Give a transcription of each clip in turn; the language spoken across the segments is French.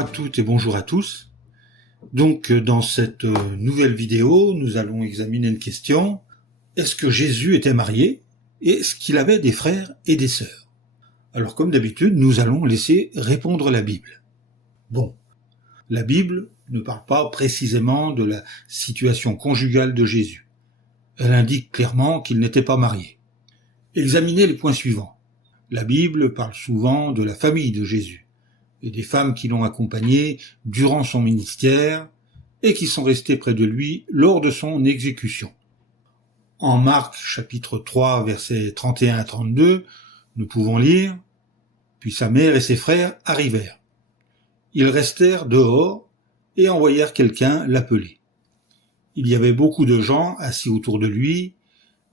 à toutes et bonjour à tous. Donc dans cette nouvelle vidéo, nous allons examiner une question. Est-ce que Jésus était marié et est-ce qu'il avait des frères et des sœurs? Alors comme d'habitude, nous allons laisser répondre la Bible. Bon, la Bible ne parle pas précisément de la situation conjugale de Jésus. Elle indique clairement qu'il n'était pas marié. Examinez les points suivants. La Bible parle souvent de la famille de Jésus et des femmes qui l'ont accompagné durant son ministère et qui sont restées près de lui lors de son exécution. En Marc chapitre 3 versets 31 à 32, nous pouvons lire « Puis sa mère et ses frères arrivèrent. Ils restèrent dehors et envoyèrent quelqu'un l'appeler. Il y avait beaucoup de gens assis autour de lui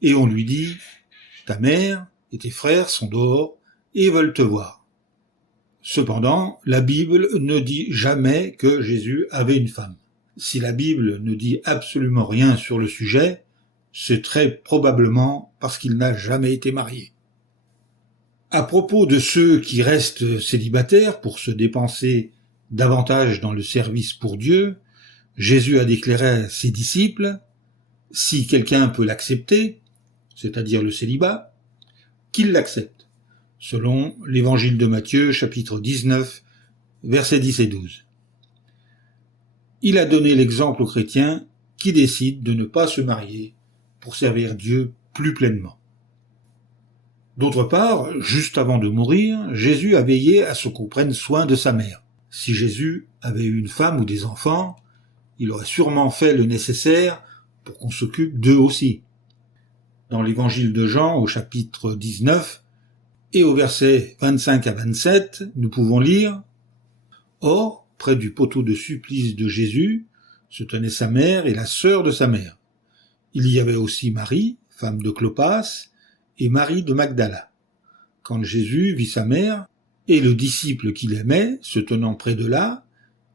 et on lui dit « Ta mère et tes frères sont dehors et veulent te voir. » Cependant, la Bible ne dit jamais que Jésus avait une femme. Si la Bible ne dit absolument rien sur le sujet, c'est très probablement parce qu'il n'a jamais été marié. À propos de ceux qui restent célibataires pour se dépenser davantage dans le service pour Dieu, Jésus a déclaré à ses disciples « Si quelqu'un peut l'accepter, c'est-à-dire le célibat, qu'il l'accepte. » selon l'évangile de Matthieu, chapitre 19, versets 10 et 12. Il a donné l'exemple aux chrétiens qui décident de ne pas se marier pour servir Dieu plus pleinement. D'autre part, juste avant de mourir, Jésus a veillé à ce qu'on prenne soin de sa mère. Si Jésus avait eu une femme ou des enfants, il aurait sûrement fait le nécessaire pour qu'on s'occupe d'eux aussi. Dans l'évangile de Jean, au chapitre 19, et au verset 25 à 27, nous pouvons lire « Or, près du poteau de supplice de Jésus, se tenaient sa mère et la sœur de sa mère. Il y avait aussi Marie, femme de Clopas, et Marie de Magdala. Quand Jésus vit sa mère et le disciple qu'il aimait se tenant près de là,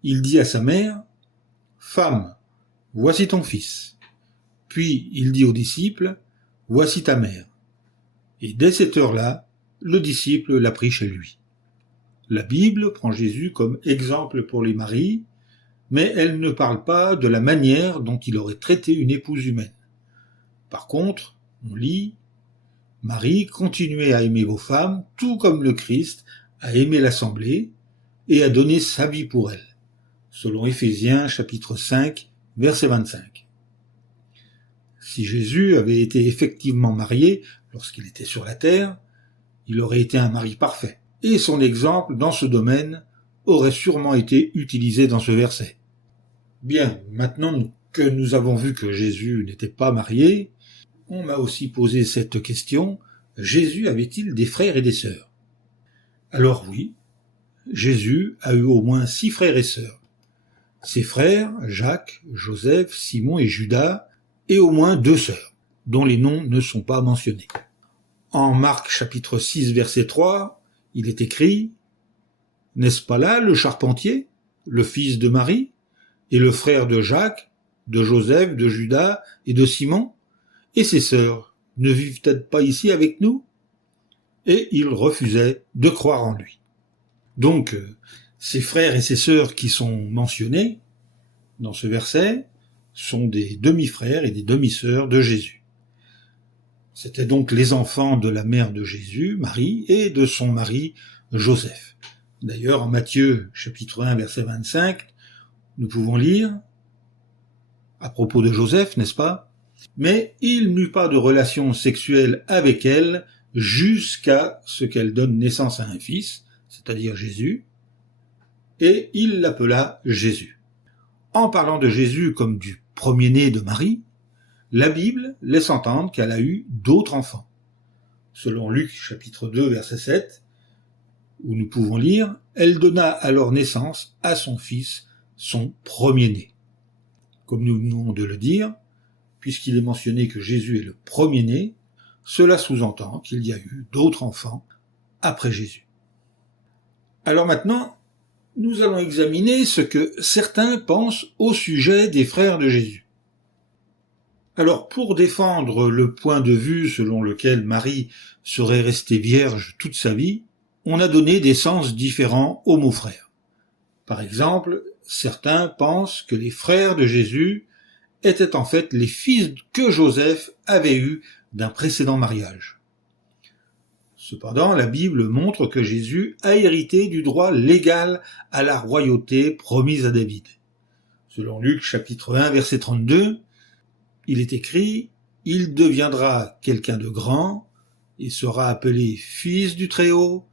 il dit à sa mère « Femme, voici ton fils. » Puis il dit au disciple « Voici ta mère. » Et dès cette heure-là, le disciple l'a pris chez lui. La Bible prend Jésus comme exemple pour les maris, mais elle ne parle pas de la manière dont il aurait traité une épouse humaine. Par contre, on lit « Marie, continuez à aimer vos femmes, tout comme le Christ a aimé l'Assemblée et a donné sa vie pour elle. » selon Éphésiens chapitre 5, verset 25. Si Jésus avait été effectivement marié lorsqu'il était sur la terre, il aurait été un mari parfait, et son exemple dans ce domaine aurait sûrement été utilisé dans ce verset. Bien, maintenant que nous avons vu que Jésus n'était pas marié, on m'a aussi posé cette question, Jésus avait-il des frères et des sœurs? Alors oui, Jésus a eu au moins 6 frères et sœurs. Ses frères, Jacques, Joseph, Simon et Judas, et au moins 2 sœurs, dont les noms ne sont pas mentionnés. En Marc chapitre 6 verset 3, il est écrit « N'est-ce pas là le charpentier, le fils de Marie, et le frère de Jacques, de Joseph, de Judas et de Simon? Et ses sœurs ne vivent-elles pas ici avec nous ?» Et il refusait de croire en lui. Donc, ses frères et ses sœurs qui sont mentionnés dans ce verset sont des demi-frères et des demi-sœurs de Jésus. C'étaient donc les enfants de la mère de Jésus, Marie, et de son mari, Joseph. D'ailleurs, en Matthieu, chapitre 1, verset 25, nous pouvons lire, à propos de Joseph, n'est-ce pas? « Mais il n'eut pas de relation sexuelle avec elle jusqu'à ce qu'elle donne naissance à un fils, c'est-à-dire Jésus, et il l'appela Jésus. » En parlant de Jésus comme du premier-né de Marie, la Bible laisse entendre qu'elle a eu d'autres enfants. Selon Luc chapitre 2 verset 7, où nous pouvons lire « Elle donna alors naissance à son fils, son premier-né. » Comme nous venons de le dire, puisqu'il est mentionné que Jésus est le premier-né, cela sous-entend qu'il y a eu d'autres enfants après Jésus. Alors maintenant, nous allons examiner ce que certains pensent au sujet des frères de Jésus. Alors, pour défendre le point de vue selon lequel Marie serait restée vierge toute sa vie, on a donné des sens différents au mot frère. Par exemple, certains pensent que les frères de Jésus étaient en fait les fils que Joseph avait eus d'un précédent mariage. Cependant, la Bible montre que Jésus a hérité du droit légal à la royauté promise à David. Selon Luc chapitre 1 verset 32, il est écrit « Il deviendra quelqu'un de grand et sera appelé fils du Très-Haut.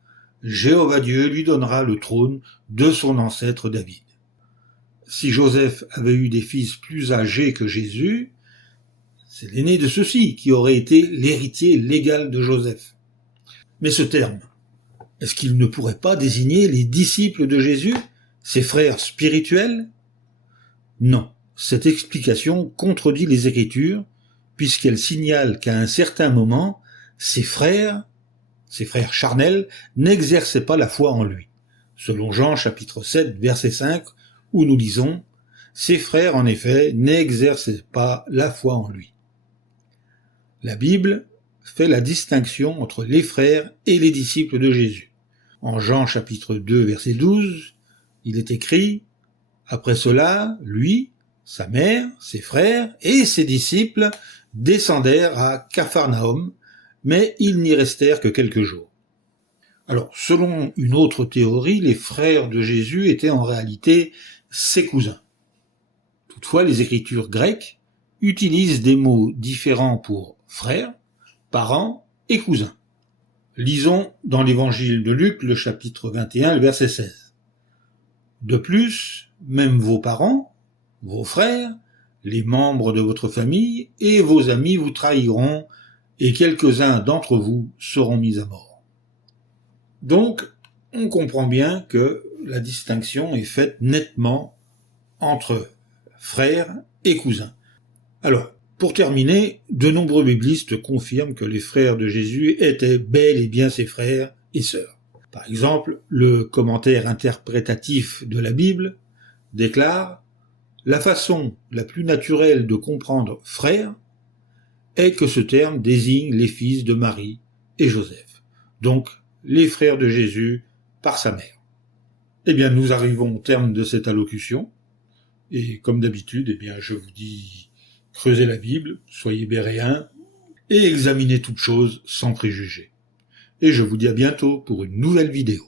Jéhovah Dieu lui donnera le trône de son ancêtre David. » Si Joseph avait eu des fils plus âgés que Jésus, c'est l'aîné de ceux-ci qui aurait été l'héritier légal de Joseph. Mais ce terme, est-ce qu'il ne pourrait pas désigner les disciples de Jésus, ses frères spirituels? Non, cette explication contredit les Écritures, puisqu'elle signale qu'à un certain moment, ses frères charnels, n'exerçaient pas la foi en lui. Selon Jean chapitre 7 verset 5, où nous lisons « Ses frères, en effet, n'exerçaient pas la foi en lui ». La Bible fait la distinction entre les frères et les disciples de Jésus. En Jean chapitre 2 verset 12, il est écrit « Après cela, lui, sa mère, ses frères et ses disciples descendèrent à Capharnaüm, mais ils n'y restèrent que quelques jours. » Alors, selon une autre théorie, les frères de Jésus étaient en réalité ses cousins. Toutefois, les écritures grecques utilisent des mots différents pour frères, parents et cousins. Lisons dans l'évangile de Luc, le chapitre 21, le verset 16. De plus, même vos parents, vos frères, les membres de votre famille et vos amis vous trahiront, et quelques-uns d'entre vous seront mis à mort. Donc, on comprend bien que la distinction est faite nettement entre frères et cousins. Alors, pour terminer, de nombreux biblistes confirment que les frères de Jésus étaient bel et bien ses frères et sœurs. Par exemple, le commentaire interprétatif de la Bible déclare « La façon la plus naturelle de comprendre frère est que ce terme désigne les fils de Marie et Joseph, donc les frères de Jésus par sa mère. » Eh bien, nous arrivons au terme de cette allocution, et comme d'habitude, je vous dis, creusez la Bible, soyez béréens, et examinez toutes choses sans préjugés. Et je vous dis à bientôt pour une nouvelle vidéo.